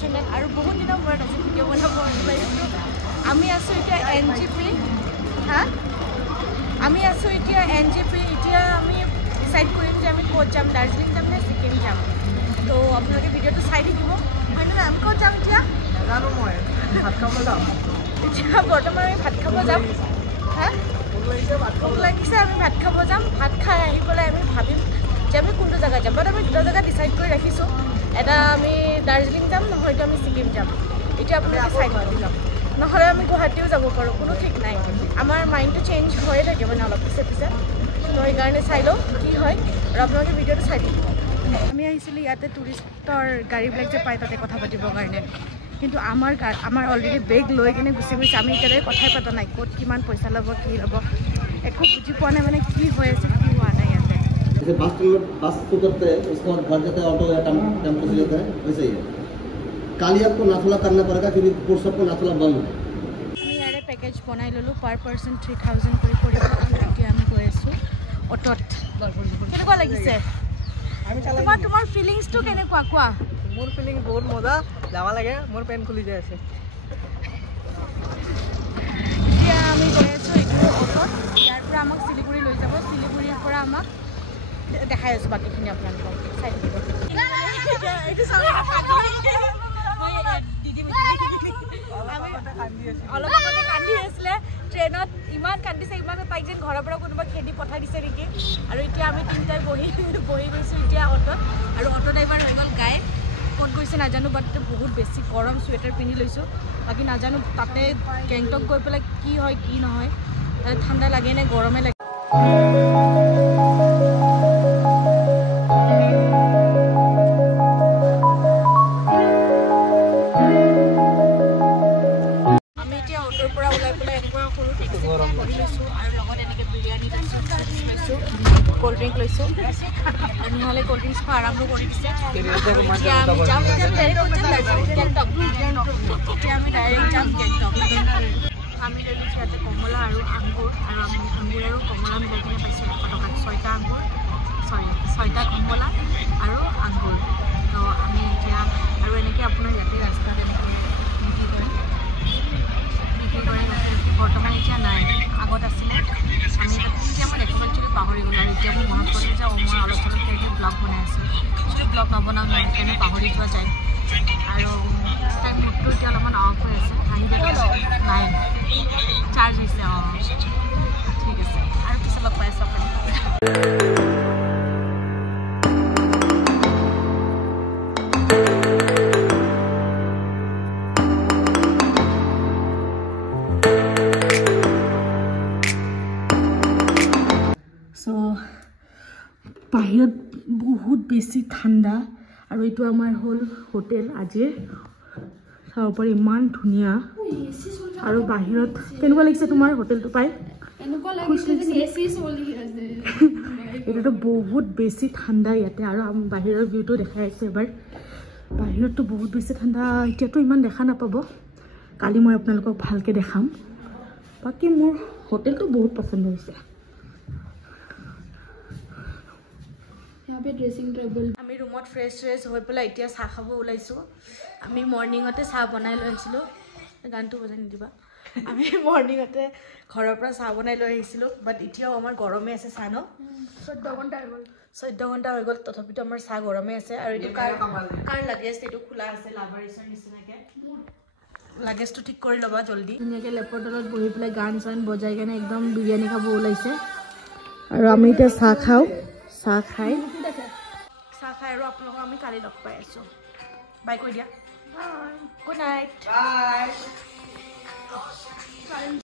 channel আৰু বহুত দিনৰ মূৰত আজি ভিডিঅ' বনাব ওলাইছোঁ আমি আছোঁ এতিয়া NGP আমি আছোঁ এতিয়া NGP এতিয়া আমি ডিসাইড কৰিম যে আমি ক'ত যাম দাৰ্জিলিং যাম নে ছিকিম যাম তো আপোনালোকে ভিডিঅ'টো চাই থাকিব হয়নে আমি ক'ত যাম এতিয়া জানো মই ভাত খাব যাম এতিয়া বৰ্তমান আমি ভাত খাব যাম ভোক লাগিছে আমি ভাত খাব যাম ভাত খাই আহি পেলাই আমি ভাবিম যে আমি কোনটো জেগা যাম বাট আমি দুটা জেগা ডিসাইড কৰি ৰাখিছোঁ এটা আমি দাৰ্জিলিং যাম নহয়তো আমি ছিকিম যাম এতিয়া আপোনালোকে চাই থাকিব যাম নহ'লে আমি গুৱাহাটীও যাব পাৰোঁ কোনো ঠিক নাই আমাৰ মাইণ্ডটো চেঞ্জ হৈয়ে থাকে মানে অলপ পিছে পিছে মই সেইকাৰণে চাই লওঁ কি হয় আৰু আপোনালোকে ভিডিঅ'টো চাই থাকিব আমি আহিছিলোঁ ইয়াতে টুৰিষ্টৰ গাড়ীবিলাক যে পায় তাতে কথা পাতিবৰ কাৰণে কিন্তু আমাৰ অলৰেডি বেগ লৈ কিনে গুচি গৈছে আমি এতিয়ালৈকে কথাই পতা নাই ক'ত কিমান পইচা ল'ব কি ল'ব একো বুজি পোৱা নাই মানে কি হৈ আছে কি হোৱা নাই ইয়াতে बस उतरते हैं उसके बाद घर जाते हैं ऑटो या टेम्पो से जाते हैं वैसे ही है काली आपको नाथुला करना पड़ेगा क्योंकि पुरुषों को नाथुला बंद है আমি ইয়াৰে পেকেজ বনাই ল'লোঁ পাৰ পাৰ্চন 3000 কৰি পৰিব আৰু এতিয়া আমি গৈ আছোঁ অট'ত কেনেকুৱা লাগিছে তোমাৰ ফিলিংছটো কেনেকুৱা কোৱা মোৰ ফিলিং বহুত মজা যাব লাগে মোৰ পেন খুলি যায় আছে এতিয়া আমি গৈ আছোঁ এইটো অট'ত ইয়াৰ পৰা আমাক শিলিগুৰি লৈ যাব শিলিগুৰিৰ পৰা আমাক দেখাই আছোঁ বাকীখিনি আপোনালোকক চাই থাকিব অলপ আগতে কান্দি আছিলে ট্ৰেইনত ইমান কান্দিছে ইমান তাইক যেন ঘৰৰ পৰা কোনোবা খেদি পঠাই দিছে নেকি আৰু এতিয়া আমি তিনিটাই বহি গৈছোঁ এতিয়া অট'ত আৰু অট' ড্ৰাইভাৰ হৈ গ'ল গাই ক'ত গৈছে নাজানো বাট বহুত বেছি গৰম চুৱেটাৰ পিন্ধি লৈছোঁ বাকী নাজানো তাতে গেংটক গৈ পেলাই কি হয় কি নহয় তাতে ঠাণ্ডা লাগে নে গৰমে লাগে কোল্ড ড্ৰিংক লৈছোঁ আৰু নহ'লে কোল্ড ড্ৰিংকছ খোৱা আৰম্ভ কৰি দিছে এতিয়া আমি যাম গেংটক এতিয়া আমি ডাইৰেক্ট যাম গেংটক আমি লৈ লৈছোঁ ইয়াতে কমলা আৰু আঙুৰ আৰু আঙুৰ আৰু কমলা মিলাই কিনে পাইছোঁ 100 টকাত 6টা আঙুৰ 6টা কমলা আৰু আঙুৰ তো আমি এতিয়া আৰু এনেকৈ আপোনাৰ ইয়াতে ৰাস্তাত এনেকৈ বিক্ৰী কৰে বৰ্তমান এতিয়া নাই আগত আছিলে আমি তেতিয়া মই দেখাব একচুৱেলি পাহৰি গ'লোঁ আৰু এতিয়া মোৰ মনত পৰিলে যে মই অলপ চলপ কিবা ব্লগ বনাই আছোঁ একচুৱেলি ব্লগ নবনাওঁ নহয় সেইকাৰণে পাহৰি যোৱা যায় আৰু টাইম মুডটো এতিয়া অলপমান অফ হৈ আছে আহিব নাই চাৰ্জ হৈছে ঠিক আছে আৰু পিছত লগ পাই আছোঁ আপুনি বাহিৰত বহুত বেছি ঠাণ্ডা আৰু এইটো আমাৰ হ'ল হোটেল আজি চাব পাৰি ইমান ধুনীয়া আৰু বাহিৰত কেনেকুৱা লাগিছে তোমাৰ হোটেলটো পাই এইটোতো বহুত বেছি ঠাণ্ডা ইয়াতে আৰু বাহিৰৰ ভিউটো দেখাই আছে এবাৰ বাহিৰততো বহুত বেছি ঠাণ্ডা এতিয়াতো ইমান দেখা নাপাব কালি মই আপোনালোকক ভালকৈ দেখাম বাকী মোৰ হোটেলটো বহুত পচন্দ হৈছে ড্ৰেছিং টেবল আমি ৰুমত ফ্ৰেছ হৈ পেলাই এতিয়া চাহ খাব ওলাইছোঁ আমি মৰ্ণিঙতে চাহ বনাই লৈ আহিছিলোঁ গানটো বজাই নিদিবা আমি মৰ্ণিঙতে ঘৰৰ পৰা চাহ বনাই লৈ আহিছিলোঁ বাট এতিয়াও আমাৰ গৰমে আছে চাহ ন 14 ঘণ্টা হৈ গ'ল তথাপিতো আমাৰ চাহ গৰমে আছে আৰু এইটো কাৰ লাগেজ এইটো খোলা আছে লাভাৰিছৰ নিচিনাকৈ লাগেজটো ঠিক কৰি ল'বা জল্দি ধুনীয়াকৈ লেপৰ তলত বহি পেলাই গান চান বজাই কেনে একদম বিৰিয়ানী খাব ওলাইছে আৰু আমি এতিয়া চাহ খাওঁ চাহ খাই আৰু আপোনালোকক আমি কালি লগ পাই আছোঁ বাই কৈ দিয়া গুড নাইট